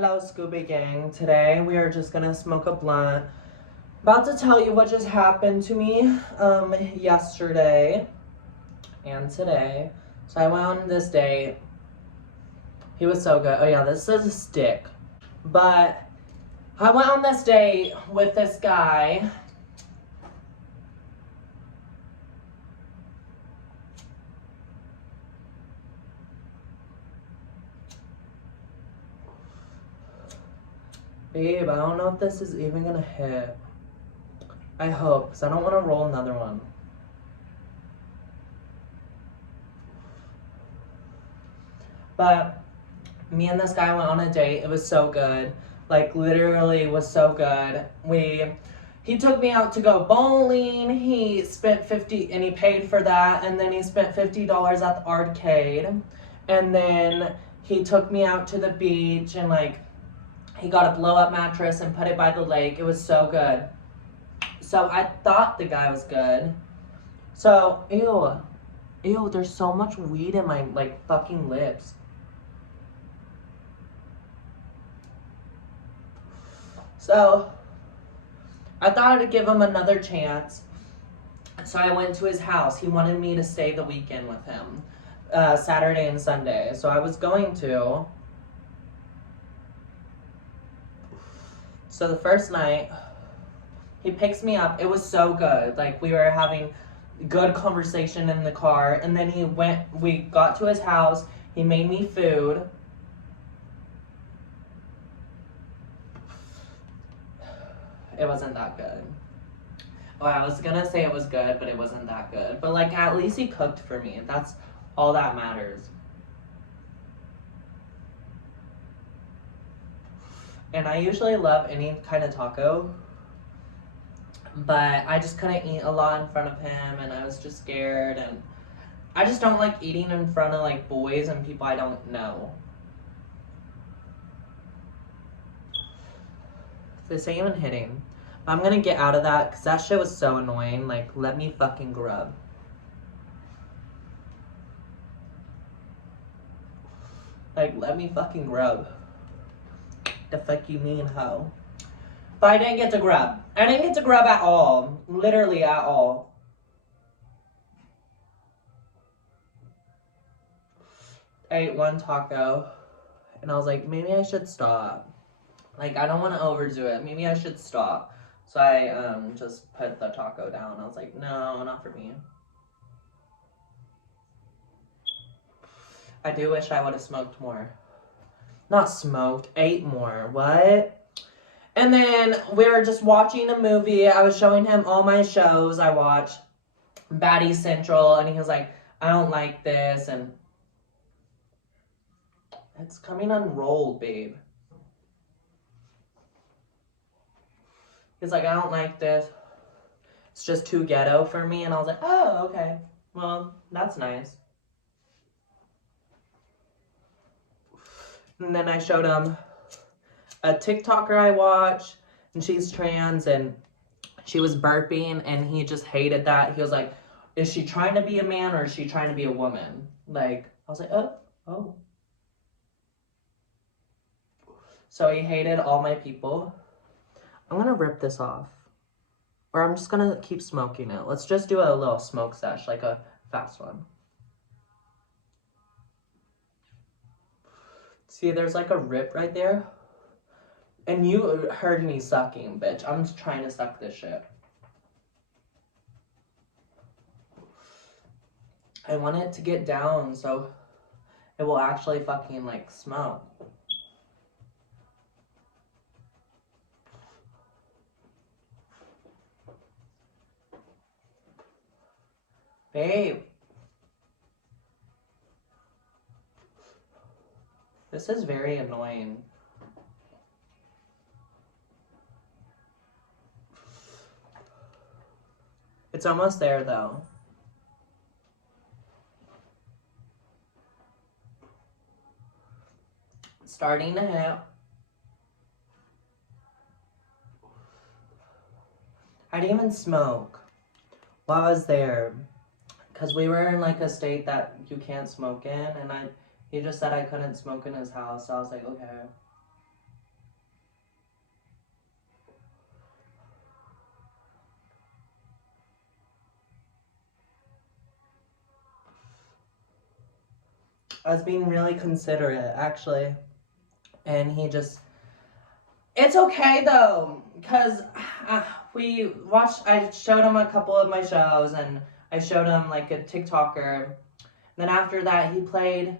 Hello, Scooby Gang. Today we are just gonna smoke a blunt. About to tell you what just happened to me yesterday and today. So I went on this date. He was so good. Oh yeah, this is a stick. But I went on this date with this guy. Babe, I don't know if this is even gonna hit. I hope, because I don't want to roll another one. But me and this guy went on a date. It was so good. Like, literally was so good. He took me out to go bowling. He spent 50 and he paid for that, and then he spent $50 at the arcade. And then he took me out to the beach, and like he got a blow up mattress and put it by the lake. It was so good. So I thought the guy was good. So ew, there's so much weed in my like fucking lips. So I thought I'd give him another chance. So I went to his house. He wanted me to stay the weekend with him, Saturday and Sunday. So I was going to. So the first night, he picks me up. It was so good. Like, we were having good conversation in the car. And then we got to his house. He made me food. It wasn't that good. Oh, I was gonna say it was good, but it wasn't that good. But like, at least he cooked for me. That's all that matters. And I usually love any kind of taco, but I just couldn't eat a lot in front of him, and I was just scared, and I just don't like eating in front of like boys and people I don't know. This ain't even hitting. I'm gonna get out of that because that shit was so annoying. Like, let me fucking grub. Like, let me fucking grub. The fuck you mean, hoe? But I didn't get to grub. I didn't get to grub at all. Literally at all. I ate one taco, and I was like, maybe I should stop. Like, I don't want to overdo it. Maybe I should stop. So I just put the taco down. I was like, no, not for me. I do wish I would have smoked more. Not smoked, ate more. What? And then we were just watching a movie. I was showing him all my shows I watch. Baddie Central. And he was like, I don't like this. And it's coming unrolled, babe. He's like, I don't like this. It's just too ghetto for me. And I was like, oh, okay. Well, that's nice. And then I showed him a TikToker I watch, and she's trans, and she was burping, and he just hated that. He was like, is she trying to be a man, or is she trying to be a woman? Like, I was like, oh. So he hated all my people. I'm gonna rip this off. Or I'm just gonna keep smoking it. Let's just do a little smoke sesh, like a fast one. See, there's like a rip right there. And you heard me sucking, bitch. I'm just trying to suck this shit. I want it to get down so it will actually fucking like smoke. Babe. This is very annoying. It's almost there though. Starting to hit. I didn't even smoke while I was there. Because we were in like a state that you can't smoke in, and he just said I couldn't smoke in his house, so I was like, okay. I was being really considerate, actually. And he just... It's okay, though, because I showed him a couple of my shows, and I showed him, like, a TikToker. Then after that, he played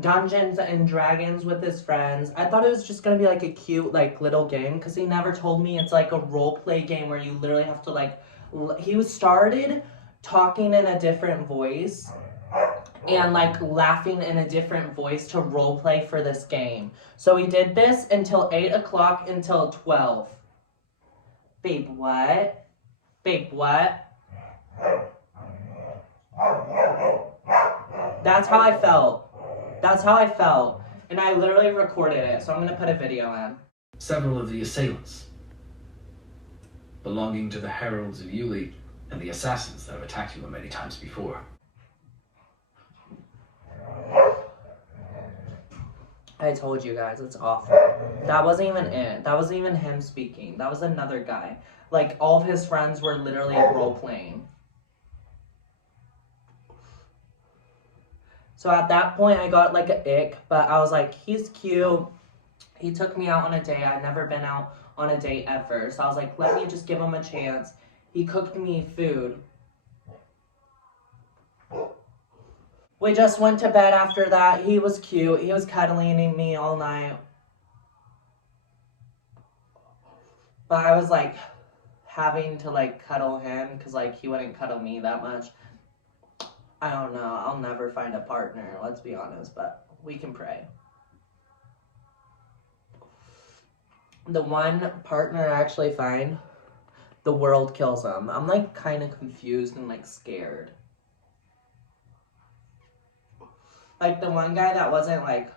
Dungeons and Dragons with his friends. I thought it was just gonna be, like, a cute, like, little game, because he never told me it's, like, a role-play game where you literally have to, like... He started talking in a different voice and like laughing in a different voice to role play for this game. So we did this until 8 o'clock until 12. Babe, what? Babe, what? That's how I felt. That's how I felt. And I literally recorded it, so I'm gonna put a video in. Several of the assailants, belonging to the Heralds of Yuli and the assassins that have attacked you many times before. I told you guys, it's awful. That wasn't even it. That wasn't even him speaking. That was another guy. Like, all of his friends were literally role-playing. So at that point, I got, like, an ick. But I was like, he's cute. He took me out on a date. I'd never been out on a date ever. So I was like, let me just give him a chance. He cooked me food. We just went to bed after that. He was cute. He was cuddling me all night. But I was like having to like cuddle him because like he wouldn't cuddle me that much. I don't know. I'll never find a partner, let's be honest, but we can pray. The one partner I actually find, the world kills him. I'm like kind of confused and like scared. Like the one guy that wasn't like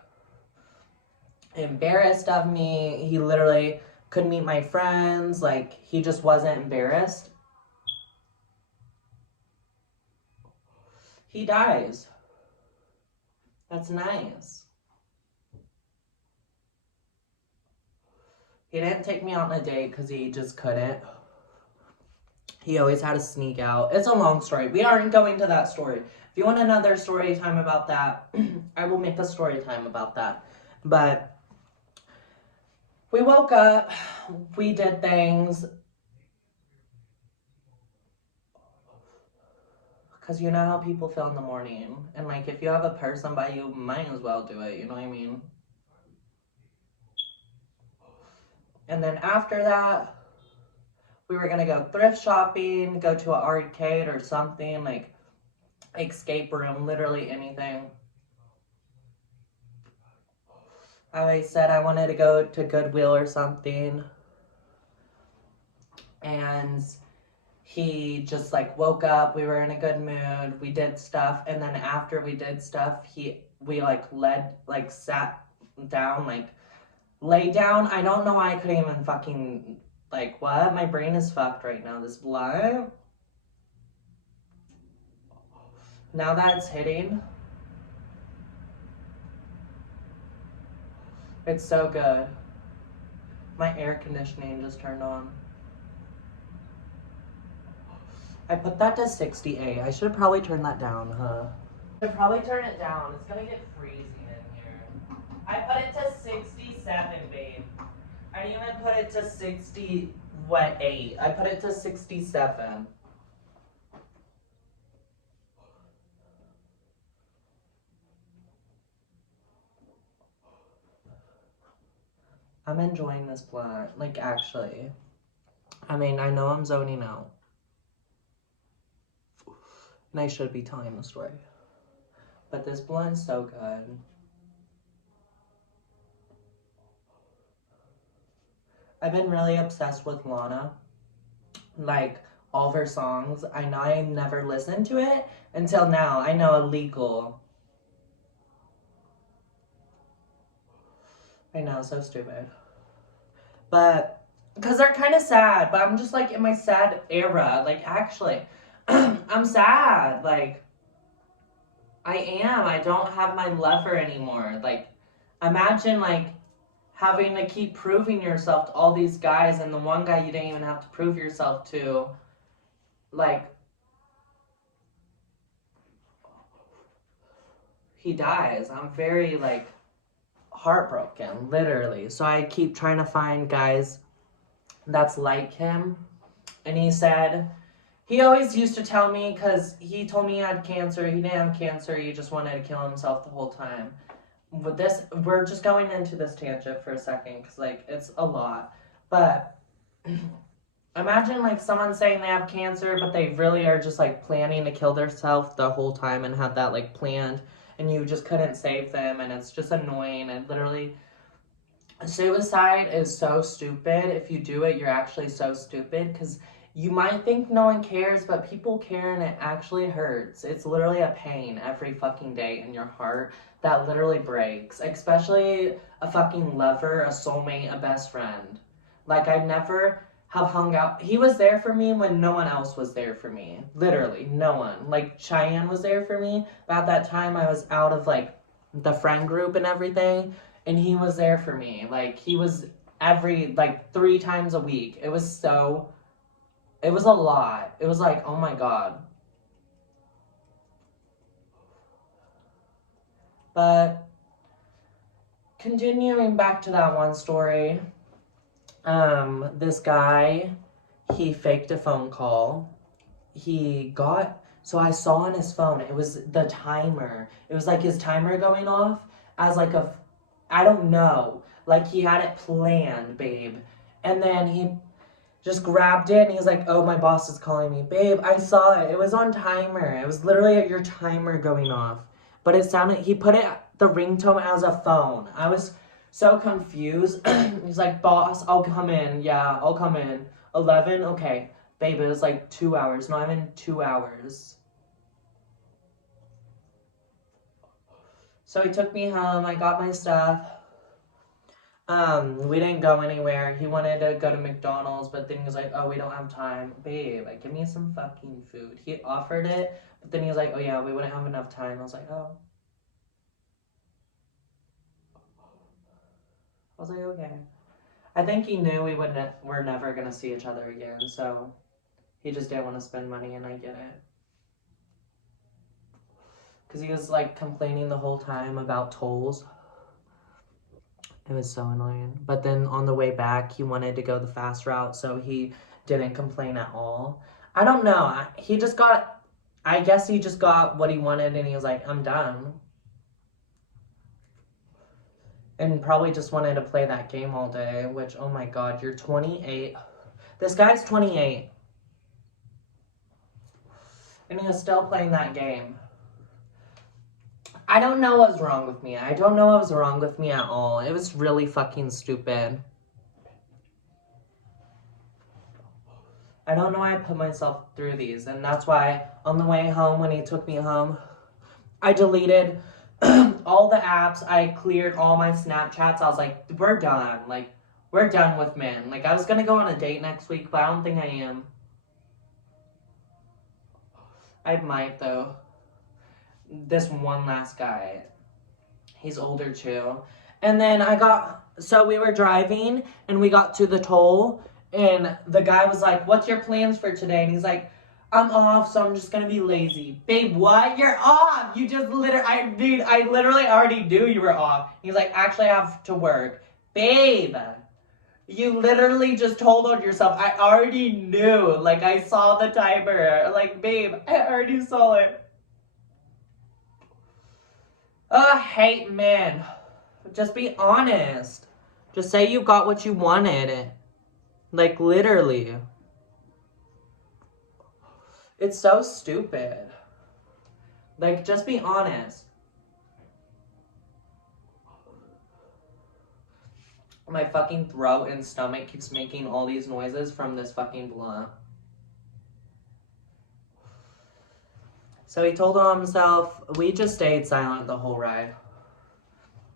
embarrassed of me, he literally could meet my friends, like he just wasn't embarrassed. He dies. That's nice. He didn't take me out on a date because he just couldn't. He always had to sneak out. It's a long story. We aren't going to that story. If you want another story time about that, I will make a story time about that. But we woke up. We did things. Because you know how people feel in the morning. And like if you have a person by you, might as well do it. You know what I mean? And then after that, we were going to go thrift shopping, go to an arcade or something, like escape room, literally anything. I said I wanted to go to Goodwill or something. And he just like woke up, we were in a good mood, we did stuff, and then after we did stuff, we like sat down, like lay down. I don't know why I couldn't even fucking, like, what? My brain is fucked right now. This blood. Now that it's hitting. It's so good. My air conditioning just turned on. I put that to 68. I should probably turn that down, huh? I should probably turn it down. It's gonna get freezing in here. I put it to 67, babe. I didn't even put it to 8. I put it to 67. I'm enjoying this blunt, like actually. I mean, I know I'm zoning out. And I should be telling the story. But this blunt's so good. I've been really obsessed with Lana. Like, all of her songs. I know I never listened to it until now. I know Illegal. I know, so stupid. But, because they're kind of sad. But I'm just, like, in my sad era. Like, actually, I'm sad. Like, I am. I don't have my lover anymore. Like, imagine, like, having to keep proving yourself to all these guys, and the one guy you didn't even have to prove yourself to, like, he dies. I'm very, like, heartbroken, literally. So I keep trying to find guys that's like him. And he said, he always used to tell me, because he told me he had cancer. He didn't have cancer. He just wanted to kill himself the whole time. With this, we're just going into this tangent for a second, because, like, it's a lot. But imagine, like, someone saying they have cancer, but they really are just, like, planning to kill themselves the whole time and had that, like, planned, and you just couldn't save them, and it's just annoying, and literally, suicide is so stupid. If you do it, you're actually so stupid, because you might think no one cares, but people care, and it actually hurts. It's literally a pain every fucking day in your heart that literally breaks, especially a fucking lover, a soulmate, a best friend. Like, I never have hung out. He was there for me when no one else was there for me. Literally, no one. Like, Cheyenne was there for me, but at that time I was out of, like, the friend group and everything, and he was there for me. Like, he was every, like, 3 times a week. It was a lot. It was like, oh my god. But continuing back to that one story, this guy, he faked a phone call. So I saw on his phone, it was the timer. It was like his timer going off as like I don't know. Like, he had it planned, babe. And then he just grabbed it and he was like, oh, my boss is calling me. Babe, I saw it. It was on timer. It was literally your timer going off. But it sounded, he put the ringtone as a phone. I was so confused. He's like, boss, I'll come in. Yeah, I'll come in. 11? Okay. Babe, it was like 2 hours. Not even 2 hours. So he took me home. I got my stuff. We didn't go anywhere. He wanted to go to McDonald's, but then he was like, oh, we don't have time. Babe, like, give me some fucking food. He offered it, but then he was like, oh yeah, we wouldn't have enough time. I was like, oh. I was like, okay. I think he knew we're never gonna see each other again, so he just didn't want to spend money, and I get it. Because he was, like, complaining the whole time about tolls. It was so annoying. But then on the way back, he wanted to go the fast route, so he didn't complain at all. I don't know. I guess he just got what he wanted, and he was like, I'm done. And probably just wanted to play that game all day, which, oh my god, you're 28. This guy's 28. And he was still playing that game. I don't know what was wrong with me. I don't know what was wrong with me at all. It was really fucking stupid. I don't know why I put myself through these. And that's why on the way home, when he took me home, I deleted all the apps. I cleared all my Snapchats. I was like, we're done. Like, we're done with men. Like, I was going to go on a date next week, but I don't think I am. I might, though. This one last guy. He's older, too. And then so we were driving, and we got to the toll, and the guy was like, what's your plans for today? And he's like, I'm off, so I'm just gonna be lazy. Babe, what? You're off! You just I literally already knew you were off. He's like, actually, I have to work. Babe, you literally just told on yourself. I already knew. Like, I saw the timer. Like, babe, I already saw it. I hate men. Just be honest. Just say you got what you wanted. Like, literally. It's so stupid. Like, just be honest. My fucking throat and stomach keeps making all these noises from this fucking blunt. So he told on himself. We just stayed silent the whole ride.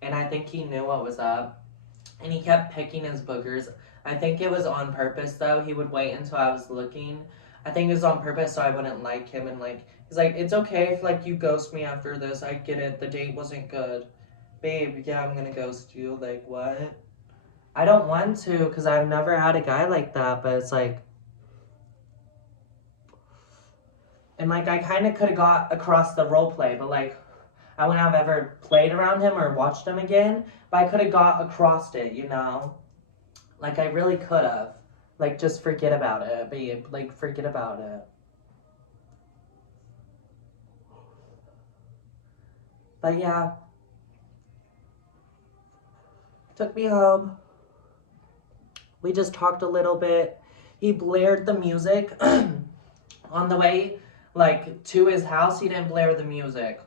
And I think he knew what was up. And he kept picking his boogers. I think it was on purpose, though. He would wait until I was looking. I think it was on purpose so I wouldn't like him. And, like, he's like, it's okay if, like, you ghost me after this. I get it. The date wasn't good. Babe, yeah, I'm gonna ghost you. Like, what? I don't want to, because I've never had a guy like that. But it's like... And, like, I kind of could have got across the role play. But, like, I wouldn't have ever played around him or watched him again, but I could have got across it, you know? Like, I really could have. Like, just forget about it, babe. Like, forget about it. But yeah. Took me home. We just talked a little bit. He blared the music on the way, like, to his house. He didn't blare the music.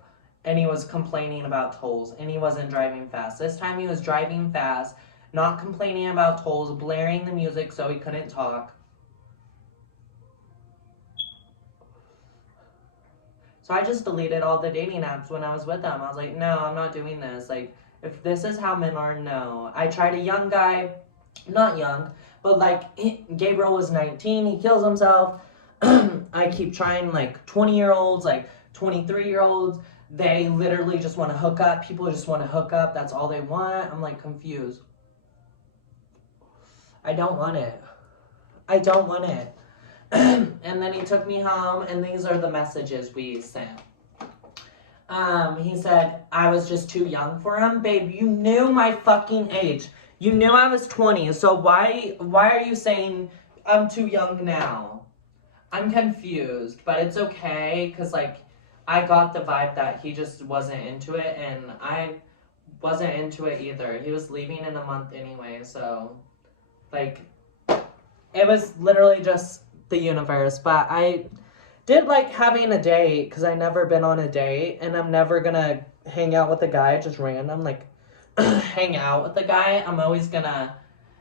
And he was complaining about tolls. And he wasn't driving fast. This time he was driving fast, not complaining about tolls, blaring the music so he couldn't talk. So I just deleted all the dating apps when I was with him. I was like, no, I'm not doing this. Like, if this is how men are, no. I tried a young guy, not young, but like, Gabriel was 19, he kills himself. I keep trying like 20-year-olds, like 23-year-olds. They literally just want to hook up. People just want to hook up. That's all they want. I'm like confused. I don't want it. I don't want it. And then he took me home, and these are the messages we sent. He said, I was just too young for him. Babe, you knew my fucking age. You knew I was 20, so why are you saying I'm too young now? I'm confused, but it's okay, because, like, I got the vibe that he just wasn't into it, and I wasn't into it either. He was leaving in a month anyway, so, like, it was literally just the universe. But I did like having a date, because I never been on a date, and I'm never gonna hang out with a guy just random, like, hang out with a guy. I'm always gonna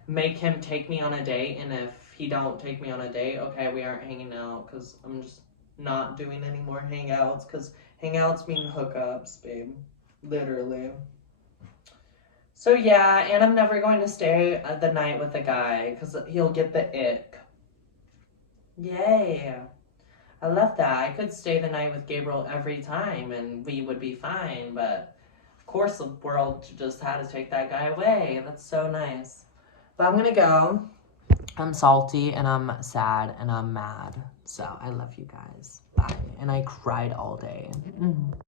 make him take me on a date, and if he don't take me on a date, okay, we aren't hanging out, because I'm just not doing any more hangouts, because hangouts mean hookups, babe. Literally. So yeah, and I'm never going to stay the night with a guy, because he'll get the ick. Yay. I love that. I could stay the night with Gabriel every time, and we would be fine, but of course the world just had to take that guy away. That's so nice. But I'm gonna go. I'm salty, and I'm sad, and I'm mad. So I love you guys. Bye. And I cried all day.